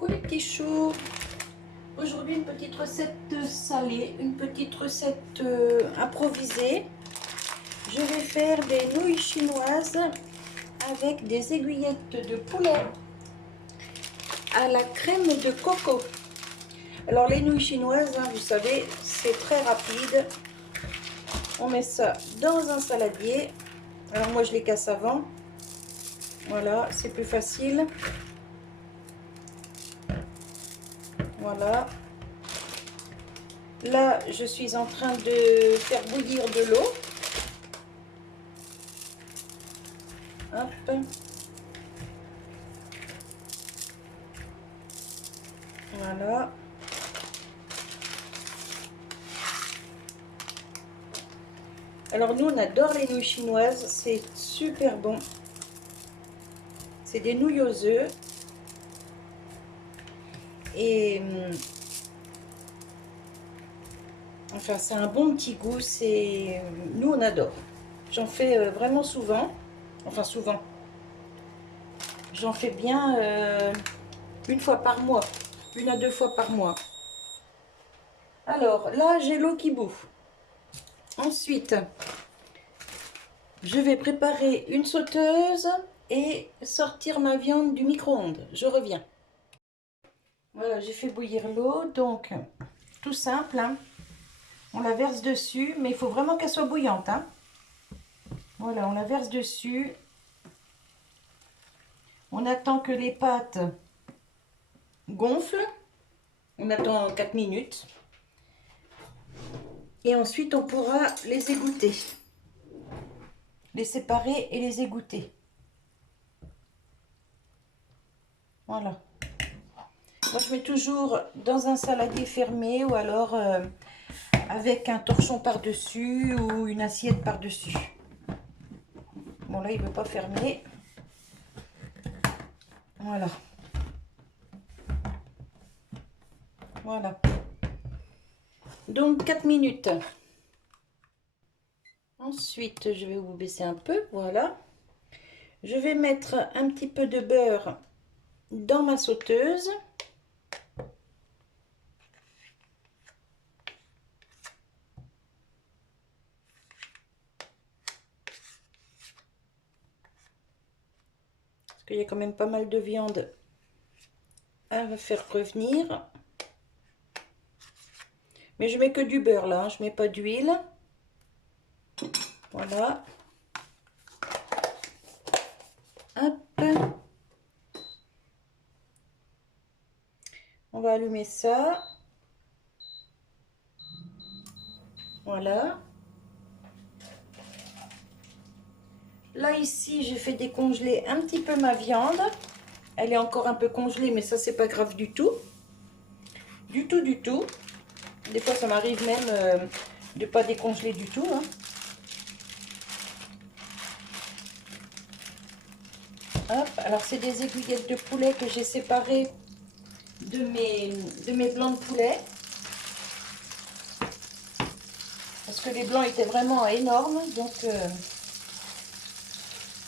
Coucou les petits choux. Aujourd'hui une petite recette salée, une petite recette improvisée. Je vais faire des nouilles chinoises avec des aiguillettes de poulet à la crème de coco. Alors les nouilles chinoises, hein, vous savez, c'est très rapide. On met ça dans un saladier. Alors moi je les casse avant. Voilà, c'est plus facile. Voilà. Là, je suis en train de faire bouillir de l'eau. Hop. Voilà. Alors nous, on adore les nouilles chinoises. C'est super bon. C'est des nouilles aux œufs. Et enfin, c'est un bon petit goût. Nous, on adore. J'en fais vraiment souvent. Enfin, souvent. J'en fais bien une fois par mois. 1 à 2 fois par mois. Alors, là, j'ai l'eau qui bout. Ensuite, je vais préparer une sauteuse et sortir ma viande du micro-ondes. Je reviens. Voilà, j'ai fait bouillir l'eau. Donc, tout simple, hein. On la verse dessus, mais il faut vraiment qu'elle soit bouillante, hein. Voilà, on la verse dessus. On attend que les pâtes gonflent. On attend 4 minutes. Et ensuite, on pourra les égoutter. Les séparer et les égoutter. Voilà. Moi, je mets toujours dans un saladier fermé ou alors avec un torchon par-dessus ou une assiette par-dessus. Bon, là, il ne veut pas fermer. Voilà. Voilà. Donc, 4 minutes. Ensuite, je vais vous baisser un peu. Voilà. Je vais mettre un petit peu de beurre dans ma sauteuse. Parce qu'il y a quand même pas mal de viande à faire revenir. Mais je mets que du beurre là, hein. Je mets pas d'huile. Voilà. Hop. On va allumer ça. Voilà. Là, ici, j'ai fait décongeler un petit peu ma viande. Elle est encore un peu congelée, mais ça, c'est pas grave du tout. Du tout, du tout. Des fois, ça m'arrive même de pas décongeler du tout, hein. Hop. Alors, c'est des aiguillettes de poulet que j'ai séparées de mes blancs de poulet. Parce que les blancs étaient vraiment énormes. Donc,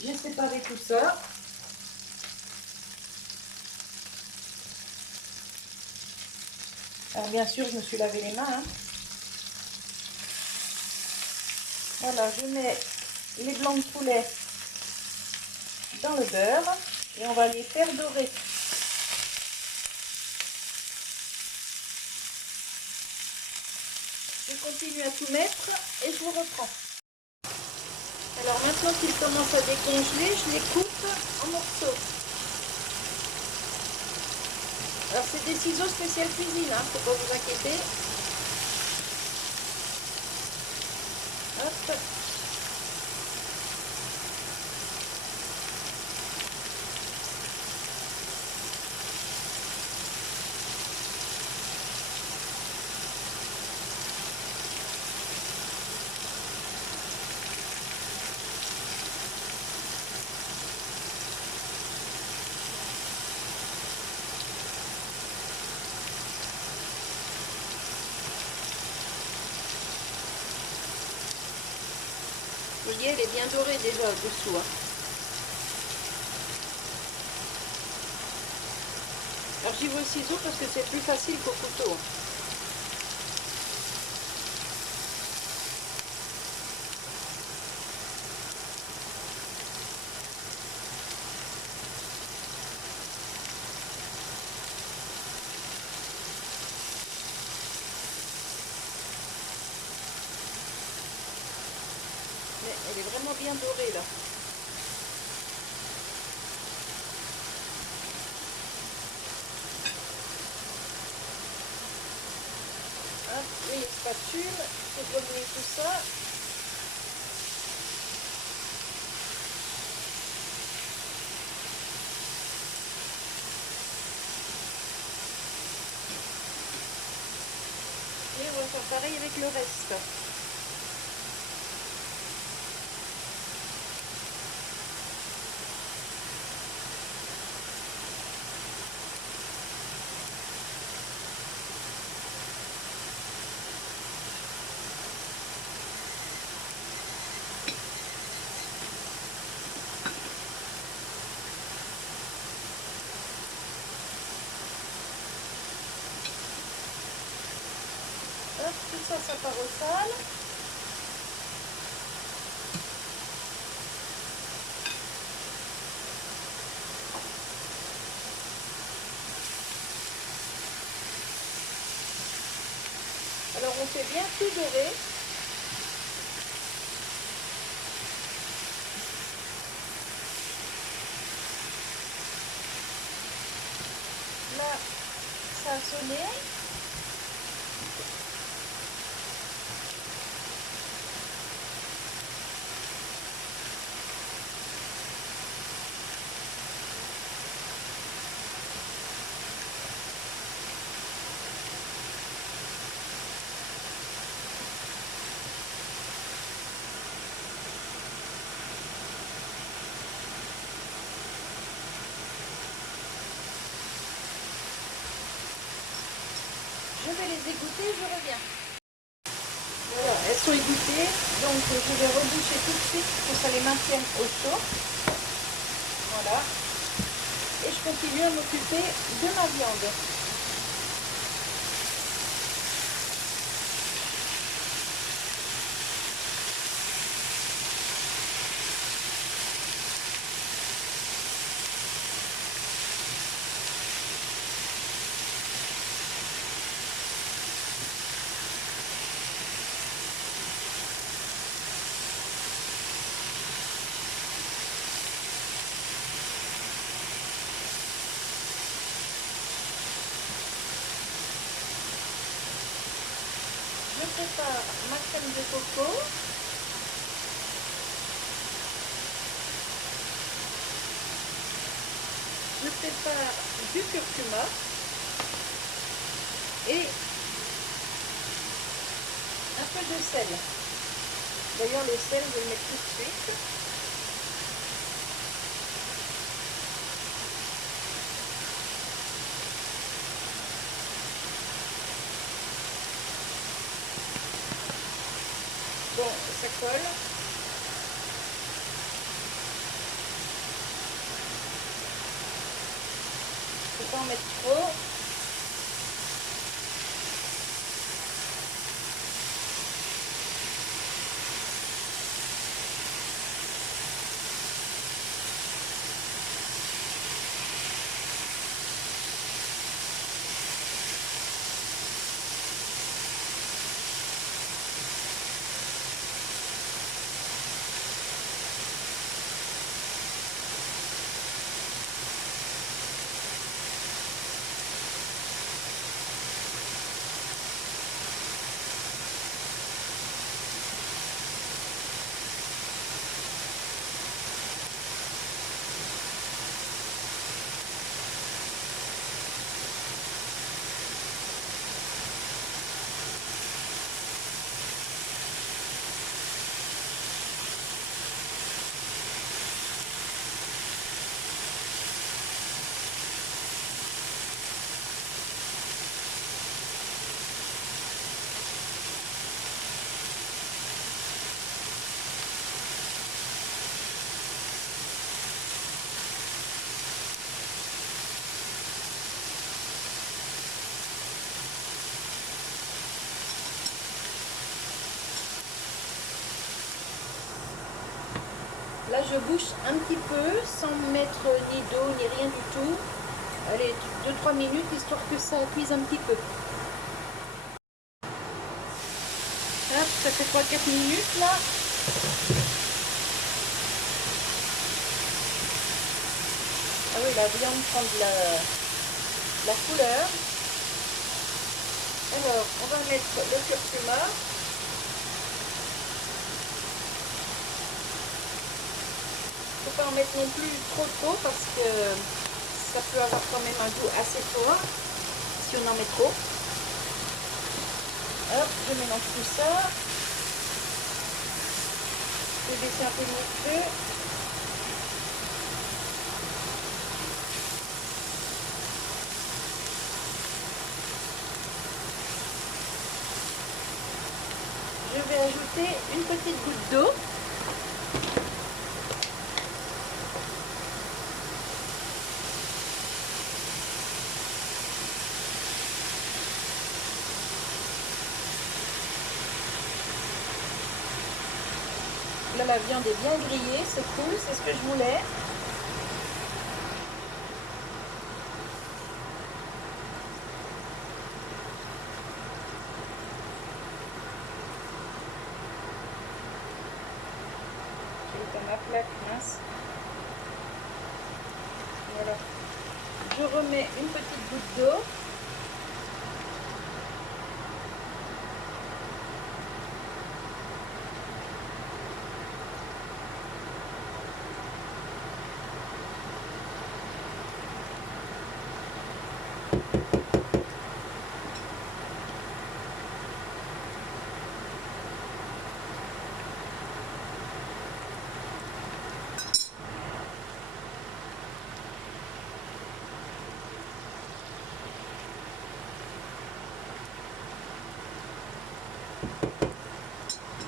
j'ai séparé tout ça. Alors bien sûr, je me suis lavé les mains, hein. Voilà, je mets les blancs de poulet dans le beurre et on va les faire dorer. Je continue à tout mettre et je vous reprends. Alors maintenant qu'ils commencent à décongeler, je les coupe en morceaux. Alors c'est des ciseaux spécial cuisine, hein, faut pas vous inquiéter. Hop. Vous voyez, elle est bien dorée déjà au-dessous, hein. Alors j'y vais au ciseau parce que c'est plus facile qu'au couteau. Mais elle est vraiment bien dorée là. Hop, oui, spatule, pour remuer tout ça. Et on va faire pareil avec le reste. Hop, tout ça, ça part au sale. Alors on fait bien tout dorer. Là, ça a sonné. Je vais les égoutter, je reviens. Voilà, elles sont égouttées, donc je vais reboucher tout de suite pour que ça les maintienne au chaud. Voilà. Et je continue à m'occuper de ma viande. Je prépare ma crème de coco. Je prépare du curcuma et un peu de sel. D'ailleurs, le sel, je vais le mettre tout de suite. Bon, ça colle. Il ne faut pas en mettre trop. Là, je bouche un petit peu sans mettre ni d'eau ni rien du tout. Allez, 2-3 minutes histoire que ça cuise un petit peu. Hop, ça fait 3-4 minutes là. Ah oui, la viande prend de la couleur. Alors, on va mettre le curcuma. Il ne faut pas en mettre non plus trop parce que ça peut avoir quand même un goût assez fort si on en met trop. Hop, je mélange tout ça. Je vais baisser un peu mon feu. Je vais ajouter une petite goutte d'eau. Là, la viande est bien grillée, c'est cool, c'est ce que je voulais. J'ai ma plaque mince. Voilà. Je remets une petite goutte d'eau.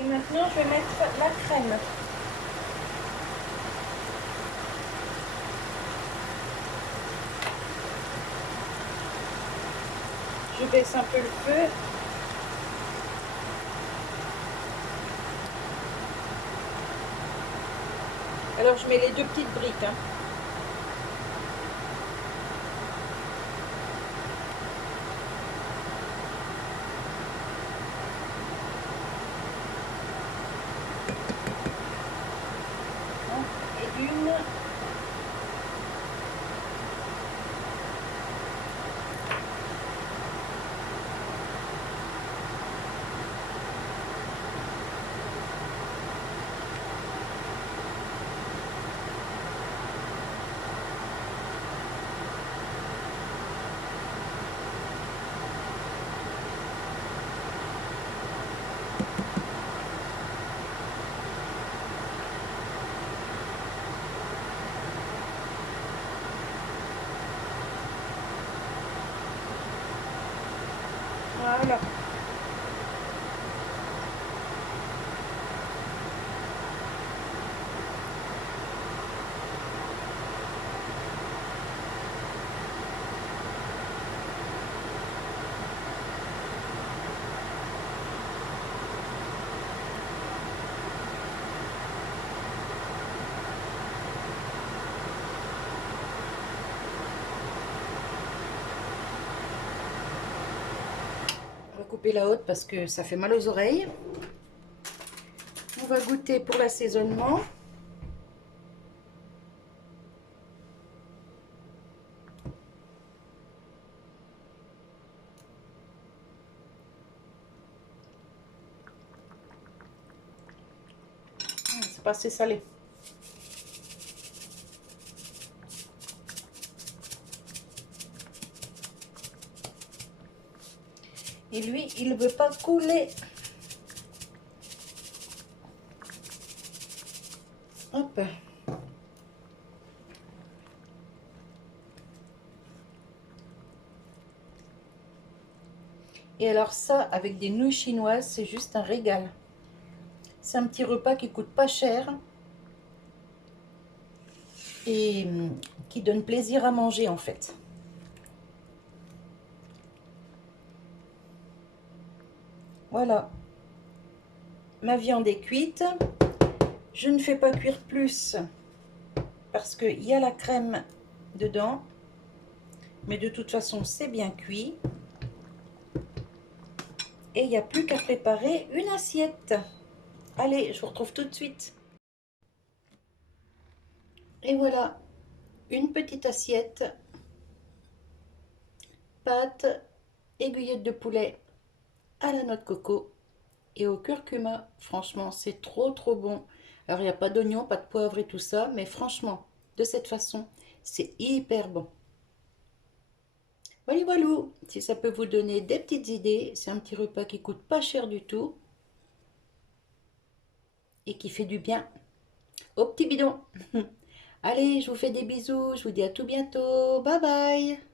Et maintenant, je vais mettre la crème. Je baisse un peu le feu. Alors, je mets les 2 petites briques. Hein. Et une. Voilà. On va couper la haute parce que ça fait mal aux oreilles. On va goûter pour l'assaisonnement. C'est pas assez salé. Et lui, il ne veut pas couler. Hop. Et alors ça, avec des nouilles chinoises, c'est juste un régal. C'est un petit repas qui coûte pas cher et qui donne plaisir à manger en fait. Voilà. Ma viande est cuite. Je ne fais pas cuire plus parce qu'il y a la crème dedans. Mais de toute façon, c'est bien cuit. Et il n'y a plus qu'à préparer une assiette. Allez, je vous retrouve tout de suite. Et voilà, une petite assiette, pâte, aiguillette de poulet à la noix de coco et au curcuma. Franchement, c'est trop bon. Alors, il n'y a pas d'oignon, pas de poivre et tout ça, mais franchement, de cette façon, c'est hyper bon. Voilà, voilà, si ça peut vous donner des petites idées, c'est un petit repas qui coûte pas cher du tout et qui fait du bien au petit bidon. Allez, je vous fais des bisous, je vous dis à tout bientôt. Bye bye.